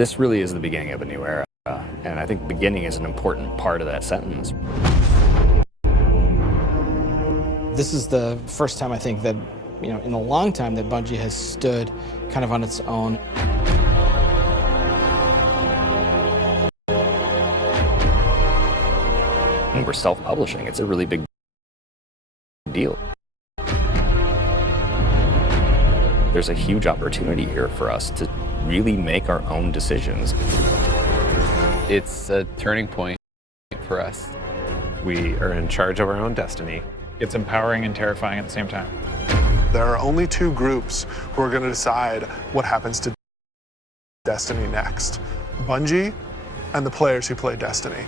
This really is the beginning of a new era, and I think beginning is an important part of that sentence. This is the first time I think that, in a long time that Bungie has stood kind of on its own. And we're self-publishing. It's a really big deal. There's a huge opportunity here for us to really make our own decisions. It's a turning point for us. We are in charge of our own destiny. It's empowering and terrifying at the same time. There are only two groups who are going to decide what happens to Destiny next: Bungie and the players who play Destiny.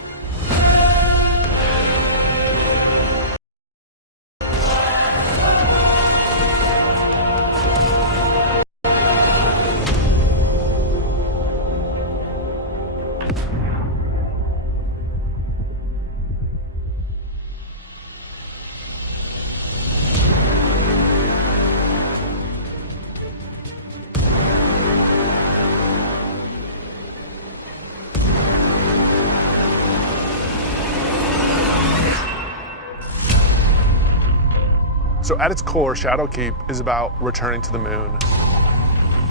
So at its core, Shadowkeep is about returning to the moon.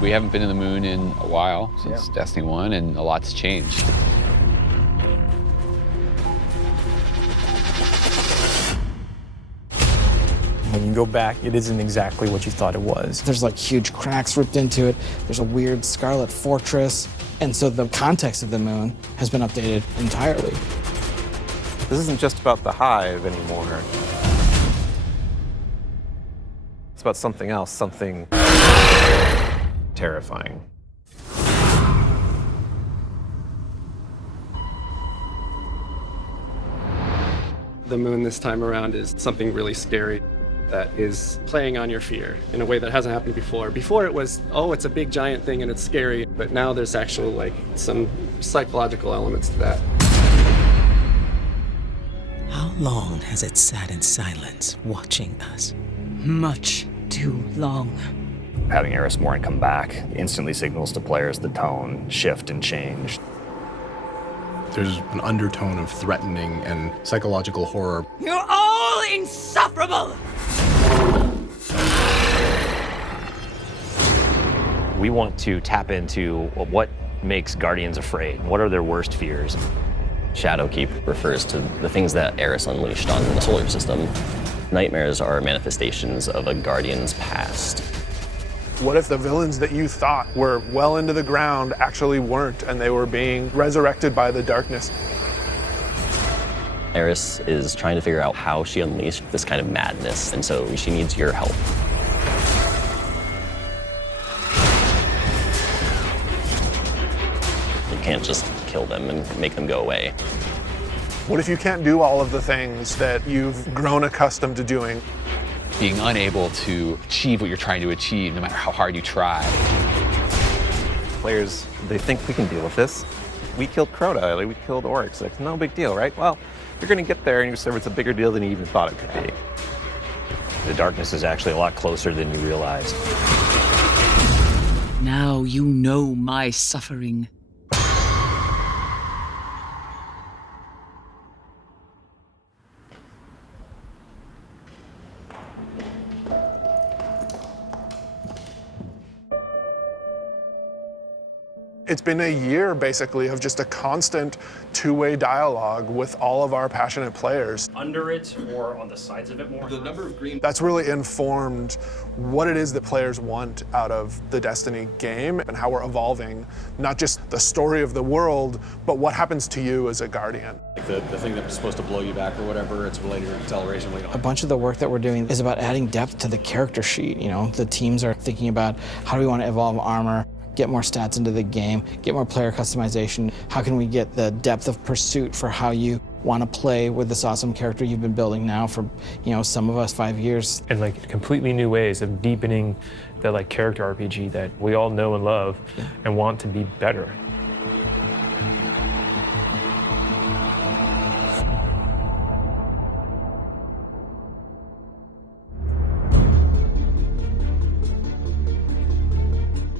We haven't been in the moon in a while, since Destiny 1, and a lot's changed. When you go back, it isn't exactly what you thought it was. There's like huge cracks ripped into it. There's a weird scarlet fortress. And so the context of the moon has been updated entirely. This isn't just about the hive anymore. It's about something else, something terrifying. The moon this time around is something really scary that is playing on your fear in a way that hasn't happened before. Before it was, oh, it's a big giant thing and it's scary, but now there's actual some psychological elements to that. How long has it sat in silence, watching us? Much too long. Having Eris Morn come back instantly signals to players the tone shift and change. There's an undertone of threatening and psychological horror. You're all insufferable! We want to tap into what makes Guardians afraid. What are their worst fears? Shadowkeep refers to the things that Eris unleashed on the solar system. Nightmares are manifestations of a Guardian's past. What if the villains that you thought were well into the ground actually weren't, and they were being resurrected by the darkness? Eris is trying to figure out how she unleashed this kind of madness, and so she needs your help. You can't just kill them and make them go away. What if you can't do all of the things that you've grown accustomed to doing? Being unable to achieve what you're trying to achieve, no matter how hard you try. Players, they think we can deal with this. We killed Crota, we killed Oryx. No big deal, right? Well, you're going to get there and you discover it's a bigger deal than you even thought it could be. The darkness is actually a lot closer than you realized. Now you know my suffering. It's been a year, basically, of just a constant two-way dialogue with all of our passionate players. Under it or on the sides of it more? The number of green. That's really informed what it is that players want out of the Destiny game and how we're evolving, not just the story of the world, but what happens to you as a Guardian. Like the thing that's supposed to blow you back or whatever, it's related to acceleration. A bunch of the work that we're doing is about adding depth to the character sheet. The teams are thinking about how do we want to evolve armor, get more stats into the game, get more player customization. How can we get the depth of pursuit for how you want to play with this awesome character you've been building now for, some of us 5 years. And completely new ways of deepening the character RPG that we all know and love and want to be better.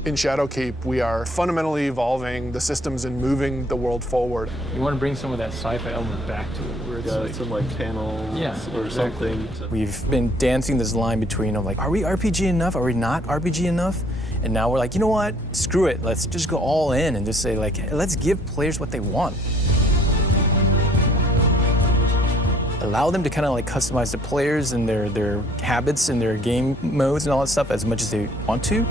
In Shadowkeep, we are fundamentally evolving the systems and moving the world forward. You want to bring some of that sci-fi element back to it, where it's like some like panels or exactly. something. We've been dancing this line between like, are we RPG enough? Are we not RPG enough? And now we're like, you know what? Screw it. Let's just go all in and just say like, hey, let's give players what they want. Allow them to kind of like customize the players and their habits and their game modes and all that stuff as much as they want to.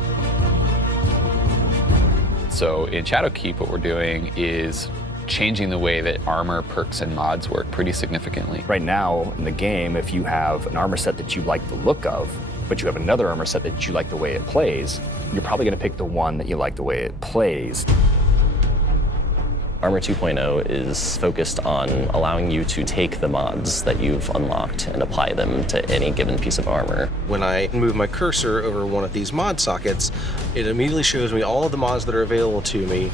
So in Shadowkeep, what we're doing is changing the way that armor, perks, and mods work pretty significantly. Right now in the game, if you have an armor set that you like the look of, but you have another armor set that you like the way it plays, you're probably going to pick the one that you like the way it plays. Armor 2.0 is focused on allowing you to take the mods that you've unlocked and apply them to any given piece of armor. When I move my cursor over one of these mod sockets, it immediately shows me all of the mods that are available to me.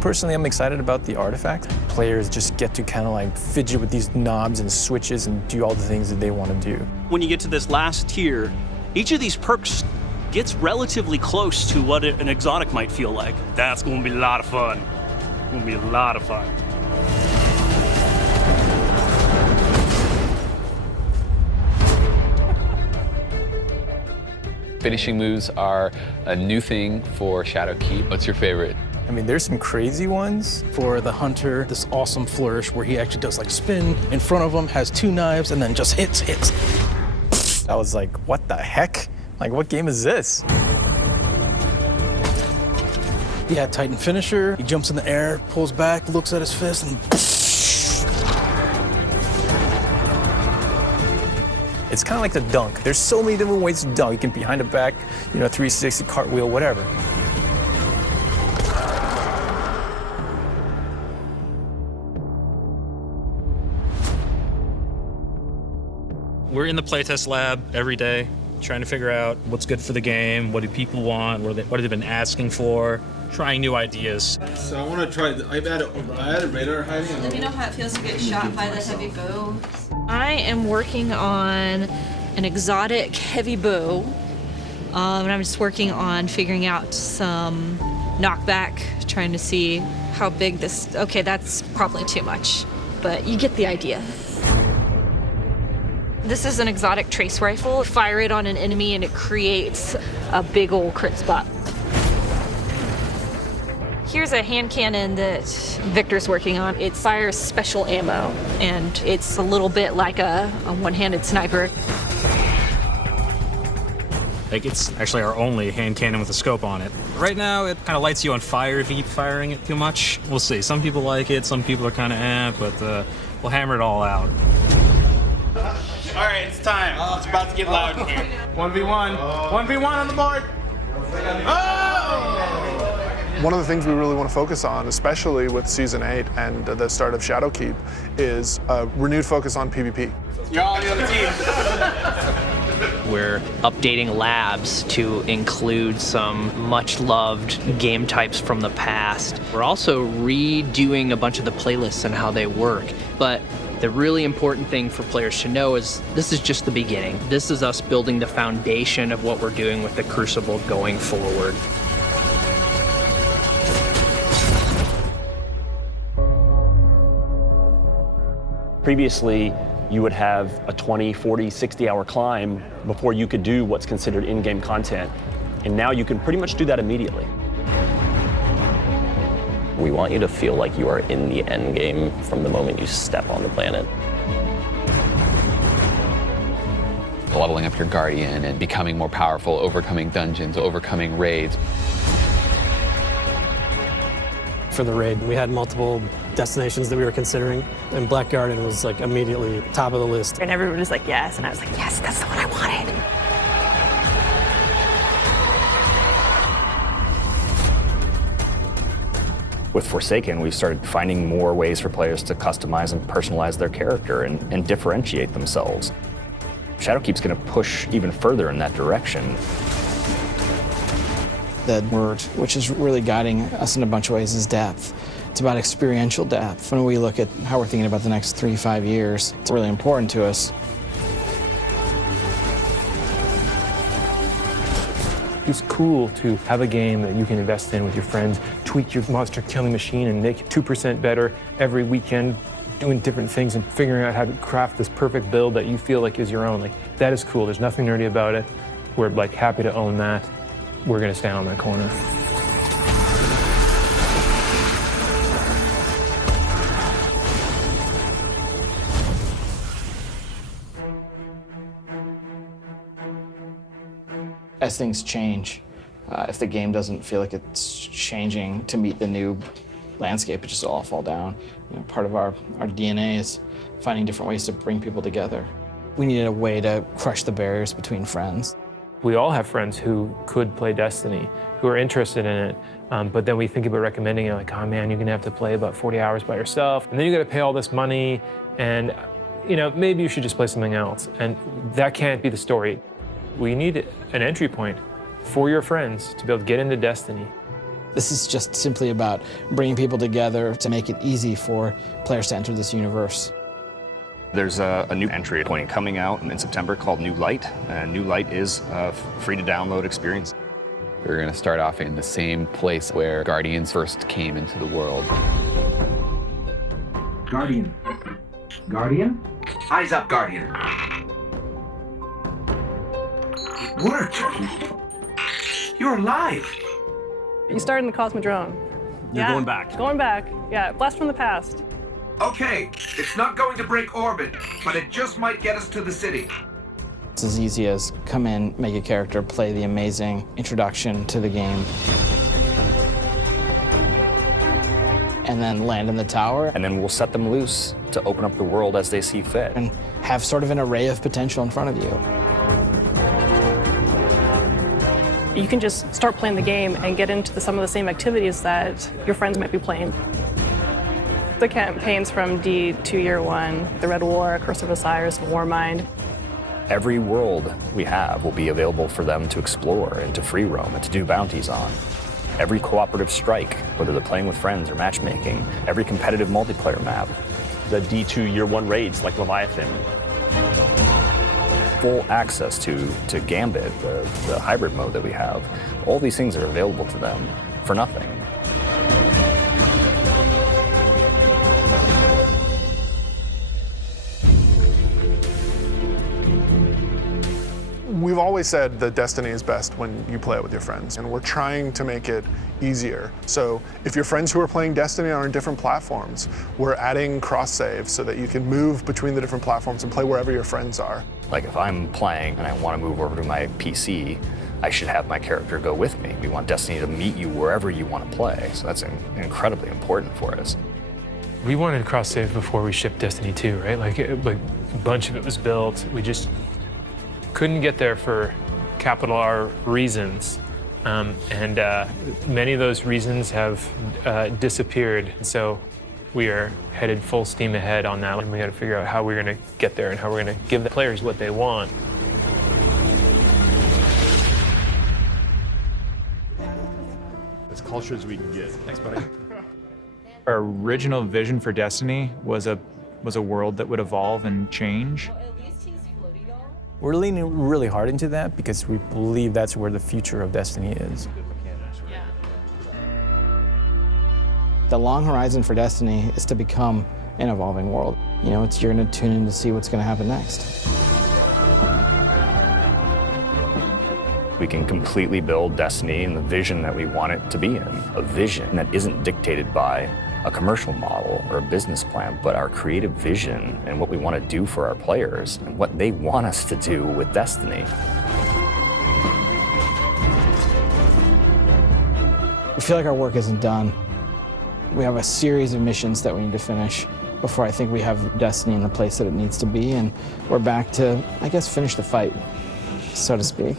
Personally, I'm excited about the artifact. Players just get to kind of like fidget with these knobs and switches and do all the things that they want to do. When you get to this last tier, each of these perks gets relatively close to what an exotic might feel like. That's going to be a lot of fun. It's going to be a lot of fun. Finishing moves are a new thing for Shadowkeep. What's your favorite? I mean, there's some crazy ones. For the hunter, this awesome flourish where he actually does like spin in front of him, has two knives, and then just hits. I was like, what the heck? Like, what game is this? Yeah, Titan finisher. He jumps in the air, pulls back, looks at his fist, and It's kind of like the dunk. There's so many different ways to dunk. You can behind the back, 360, cartwheel, whatever. We're in the playtest lab every day, trying to figure out what's good for the game, what do people want, what have they been asking for, trying new ideas. So I want to try, I added radar hiding. Let me know how it feels to get shot by the heavy bow. I am working on an exotic heavy bow, and I'm just working on figuring out some knockback, trying to see how big this, okay, that's probably too much, but you get the idea. This is an exotic trace rifle. Fire it on an enemy and it creates a big old crit spot. Here's a hand cannon that Victor's working on. It fires special ammo, and it's a little bit like a one-handed sniper. Like, it's actually our only hand cannon with a scope on it. Right now, it kind of lights you on fire if you keep firing it too much. We'll see. Some people like it, some people are kind of but we'll hammer it all out. All right, it's time. It's about to get loud in here. 1v1. 1v1 on the board. Oh! One of the things we really want to focus on, especially with Season 8 and the start of Shadowkeep, is a renewed focus on PvP. You're all on the other team. We're updating labs to include some much-loved game types from the past. We're also redoing a bunch of the playlists and how they work. But the really important thing for players to know is this is just the beginning. This is us building the foundation of what we're doing with the Crucible going forward. Previously, you would have a 20, 40, 60-hour climb before you could do what's considered in-game content. And now you can pretty much do that immediately. We want you to feel like you are in the end game from the moment you step on the planet. Leveling up your Guardian and becoming more powerful, overcoming dungeons, overcoming raids. For the raid, we had multiple destinations that we were considering, and Black Garden was like immediately top of the list. And everyone was like, yes, and I was like, yes, that's the one I wanted. With Forsaken, we've started finding more ways for players to customize and personalize their character and differentiate themselves. Shadowkeep's going to push even further in that direction. The word, which is really guiding us in a bunch of ways, is depth. It's about experiential depth. When we look at how we're thinking about the next 3-5 years, it's really important to us. it's cool to have a game that you can invest in with your friends, tweak your monster killing machine and make it 2% better every weekend, doing different things and figuring out how to craft this perfect build that you feel like is your own. Like, that is cool. There's nothing nerdy about it. We're like happy to own that. We're gonna stand on that corner. As things change, if the game doesn't feel like it's changing to meet the new landscape, it just all fall down. You know, part of our DNA is finding different ways to bring people together. We needed a way to crush the barriers between friends. We all have friends who could play Destiny, who are interested in it, but then we think about recommending it like, oh man, you're gonna have to play about 40 hours by yourself, and then you gotta pay all this money, and you know, maybe you should just play something else. And that can't be the story. We need an entry point for your friends to be able to get into Destiny. This is just simply about bringing people together to make it easy for players to enter this universe. There's a new entry point coming out in September called New Light, and New Light is a free-to-download experience. We're going to start off in the same place where Guardians first came into the world. Guardian. Guardian? Eyes up, Guardian. It worked. You're alive. You started in the Cosmodrome. You're going back. Going back. Yeah, blast from the past. Okay, it's not going to break orbit, but it just might get us to the city. It's as easy as come in, make a character, play the amazing introduction to the game, and then land in the tower. And then we'll set them loose to open up the world as they see fit. And have sort of an array of potential in front of you. You can just start playing the game and get into some of the same activities that your friends might be playing. The campaigns from D to Year 1, the Red War, Curse of Osiris, Warmind. Every world we have will be available for them to explore and to free roam and to do bounties on. Every cooperative strike, whether they're playing with friends or matchmaking, every competitive multiplayer map. The D2 Year 1 raids like Leviathan. Full access to Gambit, the hybrid mode that we have. All these things are available to them for nothing. We've always said that Destiny is best when you play it with your friends, and we're trying to make it easier. So if your friends who are playing Destiny are on different platforms, we're adding cross-save so that you can move between the different platforms and play wherever your friends are. Like if I'm playing and I want to move over to my PC, I should have my character go with me. We want Destiny to meet you wherever you want to play, so that's incredibly important for us. We wanted cross-save before we shipped Destiny 2, right? Like a bunch of it was built. We just couldn't get there for capital R reasons. And many of those reasons have disappeared. So we are headed full steam ahead on that. And we got to figure out how we're going to get there and how we're going to give the players what they want. As culture as we can get. Thanks, buddy. Our original vision for Destiny was a world that would evolve and change. We're leaning really hard into that because we believe that's where the future of Destiny is. The long horizon for Destiny is to become an evolving world. You know, you're going to tune in to see what's going to happen next. We can completely build Destiny in the vision that we want it to be in. A vision that isn't dictated by a commercial model or a business plan, but our creative vision and what we want to do for our players and what they want us to do with Destiny. We feel like our work isn't done. We have a series of missions that we need to finish before I think we have Destiny in the place that it needs to be, and we're back to, I guess, finish the fight, so to speak.